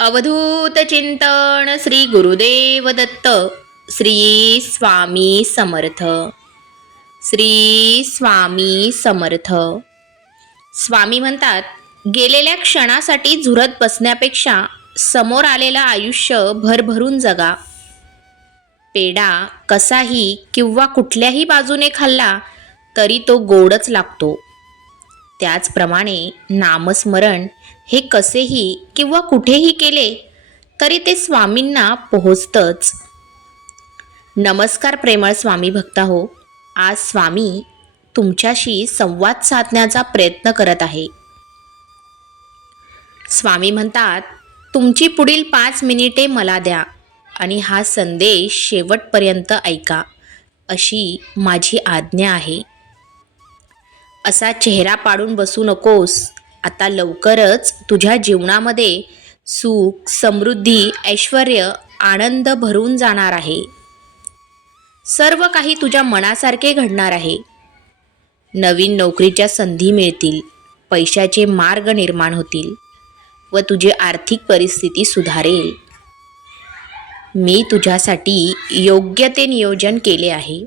अवधूत चिंतन श्री गुरुदेव दत्त. श्री स्वामी समर्थ. श्री स्वामी समर्थ. स्वामी म्हणतात, गेलेल्या क्षणासाठी झुरत बसण्यापेक्षा समोर आलेलं आयुष्य भरभरून जगा. पेढा कसाही किंवा कुठल्याही बाजूने खाल्ला तरी तो गोडच लागतो. त्याचप्रमाणे नामस्मरण हे कसेही किंवा कुठेही केले तरी ते स्वामींना पोहोचतंच. नमस्कार प्रेमळ स्वामी भक्त हो. आज स्वामी तुमच्याशी संवाद साधण्याचा प्रयत्न करत आहे. स्वामी म्हणतात, तुमची पुढील 5 मिनिटे मला द्या आणि हा संदेश शेवटपर्यंत ऐका, अशी माझी आज्ञा आहे. असा चेहरा पाडून बसू नकोस. आता लवकरच तुझ्या जीवनामध्ये सुख, समृद्धी, ऐश्वर, आनंद भरून जाणार आहे. सर्व काही तुझ्या मनासारखे घडणार आहे. नवीन नोकरीच्या संधी मिळतील, पैशाचे मार्ग निर्माण होतील व तुझी आर्थिक परिस्थिती सुधारेल. मी तुझ्यासाठी योग्य ते नियोजन केले आहे.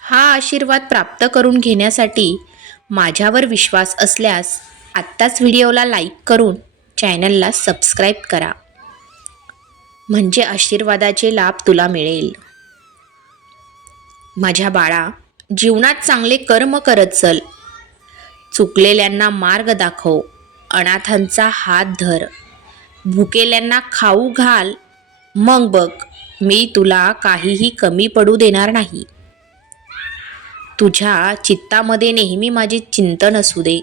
हा आशीर्वाद प्राप्त करून घेण्यासाठी माझ्यावर विश्वास असल्यास आत्ताच व्हिडिओला लाईक करून चॅनलला सबस्क्राईब करा, म्हणजे आशीर्वादाचे लाभ तुला मिळेल. माझ्या बाळा, जीवनात चांगले कर्म करत चल. चुकलेल्यांना मार्ग दाखव, अनाथांचा हात धर, भुकेल्यांना खाऊ घाल. मग बघ, मी तुला काहीही कमी पडू देणार नाही. तुझ्या चित्तामध्ये नेहमी माझे चिंतन असू दे.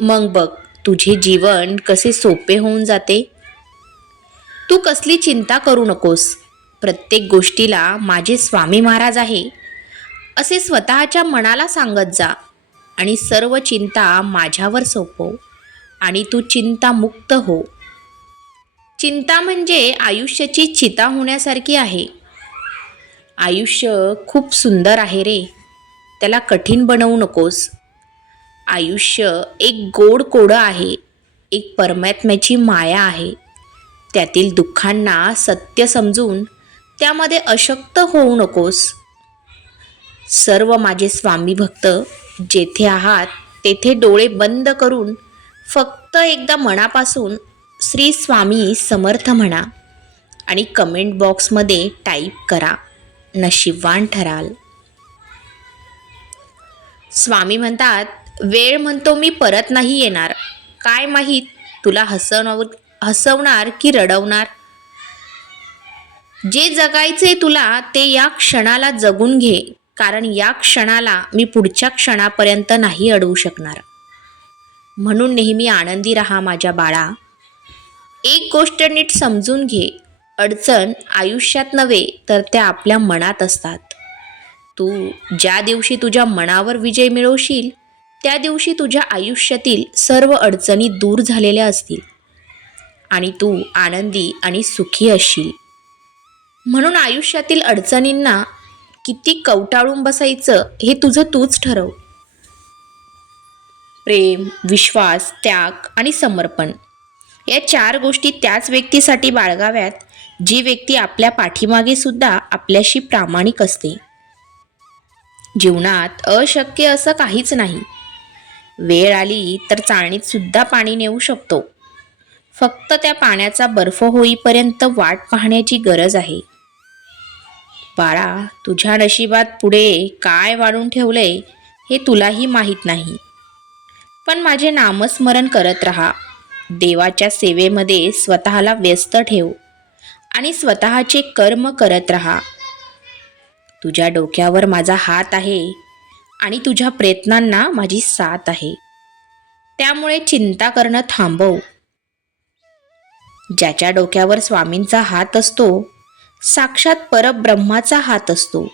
मग बघ, तुझे जीवन कसे सोपे होऊन जाते. तू कसली चिंता करू नकोस. प्रत्येक गोष्टीला माझे स्वामी महाराज आहे असे स्वतःच्या मनाला सांगत जा आणि सर्व चिंता माझ्यावर सोपव आणि तू चिंतामुक्त हो. चिंता म्हणजे आयुष्याची चिता होण्यासारखी आहे. आयुष्य खूप सुंदर आहे रे, त्याला कठीण बनवू नकोस. आयुष्य एक गोड कोडं आहे, एक परमात्म्याची माया आहे. त्यातील दुःखांना सत्य समजून त्यामध्ये अशक्त होऊ नकोस. सर्व माझे स्वामी भक्त जेथे आहात तेथे डोळे बंद करून फक्त एकदा मनापासून श्री स्वामी समर्थ म्हणा आणि कमेंट बॉक्समध्ये टाईप करा. नशीबवान ठराल. स्वामी म्हणतात, वेळ म्हणतो मी परत नाही येणार. काय माहीत तुला हसवणार की रडवणार. जे जगायचे तुला ते या क्षणाला जगून घे, कारण या क्षणाला मी पुढच्या क्षणापर्यंत नाही अडवू शकणार. म्हणून नेहमी आनंदी राहा माझ्या बाळा. एक गोष्ट नीट समजून घे, अडचण आयुष्यात नव्हे तर त्या आपल्या मनात असतात. तू ज्या दिवशी तुझ्या मनावर विजय मिळवशील त्या दिवशी तुझ्या आयुष्यातील सर्व अडचणी दूर झालेल्या असतील आणि तू आनंदी आणि सुखी असशील. म्हणून आयुष्यातील अडचणींना किती कवटाळून बसायचं हे तुझं तूच ठरव. प्रेम, विश्वास, त्याग आणि समर्पण या 4 गोष्टी त्याच व्यक्तीसाठी बाळगाव्यात जी व्यक्ती आपल्या पाठीमागे सुद्धा आपल्याशी प्रामाणिक असते. जीवनात अशक्य असं काहीच नाही. वेळ आली तर चाळणीत सुद्धा पाणी नेऊ शकतो. फक्त त्या पाण्याचा बर्फ होईपर्यंत वाट पाहण्याची गरज आहे. बाळा, तुझ्या नशिबात पुढे काय वाढून ठेवलंय हे तुलाही माहीत नाही. पण माझे नामस्मरण करत राहा. देवाच्या सेवेमध्ये स्वतःला व्यस्त ठेव आणि स्वतःचे कर्म करत राहा. तुझ्या डोक्यावर माझा हात आहे आणि तुझ्या प्रयत्नांना माझी साथ आहे. त्यामुळे चिंता करणं थांबव. ज्याच्या डोक्यावर स्वामींचा हात असतो, साक्षात परब्रह्माचा हात असतो,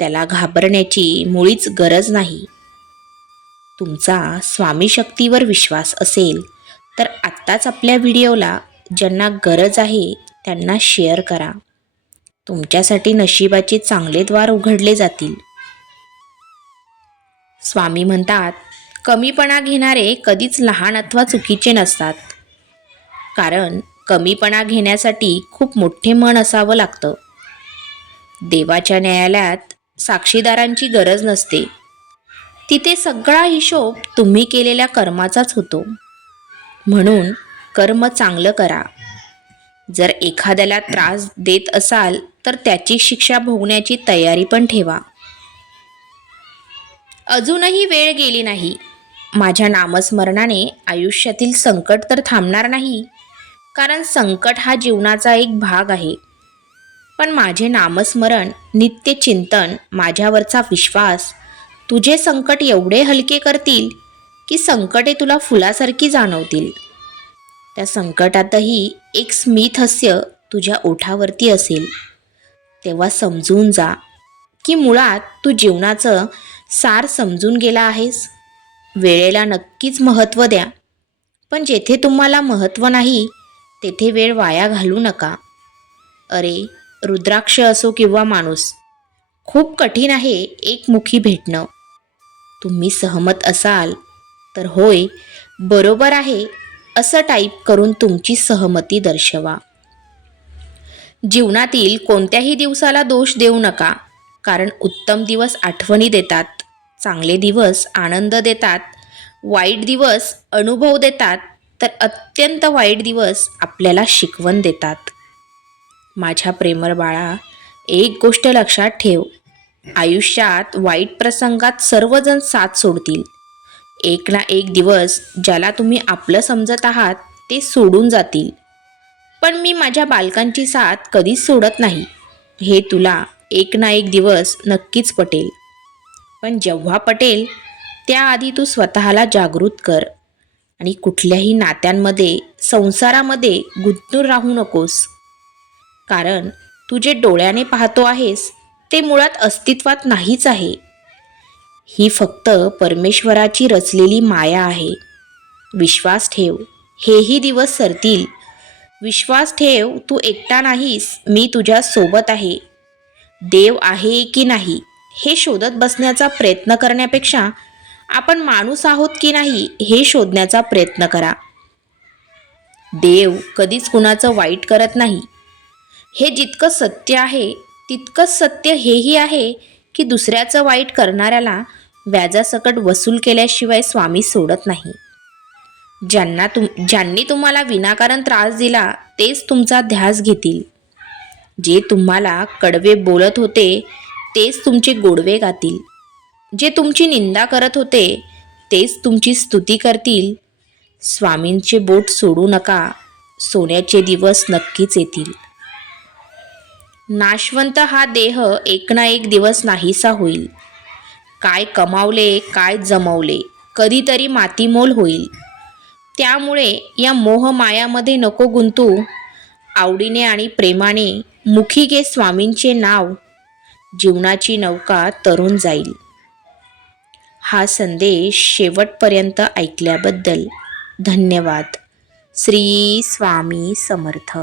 त्याला घाबरण्याची मुळीच गरज नाही. तुमचा स्वामी शक्तीवर विश्वास असेल तर आत्ताच आपल्या व्हिडिओला ज्यांना गरज आहे त्यांना शेअर करा. तुमच्यासाठी नशिबाचे चांगले द्वार उघडले जातील. स्वामी म्हणतात, कमीपणा घेणारे कधीच लहान अथवा चुकीचे नसतात, कारण कमीपणा घेण्यासाठी खूप मोठे मन असावं लागतं. देवाच्या न्यायालयात साक्षीदारांची गरज नसते. तिथे सगळा हिशोब तुम्ही केलेल्या कर्माचाच होतो. म्हणून कर्म चांगलं करा. जर एखाद्याला त्रास देत असाल तर त्याची शिक्षा भोगण्याची तयारी पण ठेवा. अजूनही वेळ गेली नाही. माझ्या नामस्मरणाने आयुष्यातील संकट तर थांबणार नाही, कारण संकट हा जीवनाचा एक भाग आहे. पण माझे नामस्मरण, नित्य चिंतन, माझ्यावरचा विश्वास तुझे संकट एवढे हलके करतील की संकटे तुला फुलासारखी जाणवतील. त्या संकटातही एक स्मित हास्य तुझ्या ओठावरती असेल. तेव्हा समजून जा की मुळात तू जीवनाचं सार समजून गेला आहेस. वेळेला नक्कीच महत्त्व द्या, पण जेथे तुम्हाला महत्त्व नाही तेथे वेळ वाया घालू नका. अरे, रुद्राक्ष असो किंवा माणूस, खूप कठीण आहे एकमुखी भेटणं. तुम्ही सहमत असाल तर होय, बरोबर आहे असं टाईप करून तुमची सहमती दर्शवा. जीवनातील कोणत्याही दिवसाला दोष देऊ नका, कारण उत्तम दिवस आठवणी देतात, चांगले दिवस आनंद देतात, वाईट दिवस अनुभव देतात, तर अत्यंत वाईट दिवस आपल्याला शिकवण देतात. माझ्या प्रेमळ बाळा, एक गोष्ट लक्षात ठेव. आयुष्यात वाईट प्रसंगात सर्वजण साथ सोडतील. एक ना एक दिवस ज्याला तुम्ही आपलं समजत आहात ते सोडून जातील. पण मी माझ्या बालकांची साथ कधीच सोडत नाही, हे तुला एक ना एक दिवस नक्कीच पटेल. पण जेव्हा पटेल त्याआधी तू स्वतःला जागृत कर आणि कुठल्याही नात्यांमध्ये, संसारामध्ये गुंतून राहू नकोस. कारण तू जे डोळ्याने पाहतो आहेस ते मुळात अस्तित्वात नाहीच आहे. ही फक्त परमेश्वराची रचलेली माया आहे. विश्वास ठेव, हेही दिवस सरतील. विश्वास ठेव, तू एकटा नाहीस, मी तुझ्या सोबत आहे. देव आहे की नाही हे शोधत बसण्याचा प्रयत्न करण्यापेक्षा आपण माणूस आहोत की नाही हे शोधण्याचा प्रयत्न करा. देव कधीच कुणाचं वाईट करत नाही. हे जितकं सत्य आहे तितकंच सत्य हेही आहे की दुसऱ्याचं वाईट करणाऱ्याला व्याजासकट वसूल केल्याशिवाय स्वामी सोडत नाही. ज्यांनी तुम्हाला विनाकारण त्रास दिला तेच तुमचा ध्यास घेतील. जे तुम्हाला कडवे बोलत होते तेच तुमचे गोडवे गातील. जे तुमची निंदा करत होते तेच तुमची स्तुती करतील. स्वामींचे बोट सोडू नका, सोन्याचे दिवस नक्कीच येतील. नाशवंत हा देह एक ना एक दिवस नाहीसा होईल. काय कमावले, काय जमवले, कधीतरी मातीमोल होईल. त्यामुळे या मोहमायामध्ये नको गुंतू. आवडीने आणि प्रेमाने मुखी घे स्वामींचे नाव. जीवनाची नौका तरून जाईल. हा संदेश शेवटपर्यंत ऐकल्याबद्दल धन्यवाद. श्री स्वामी समर्थ.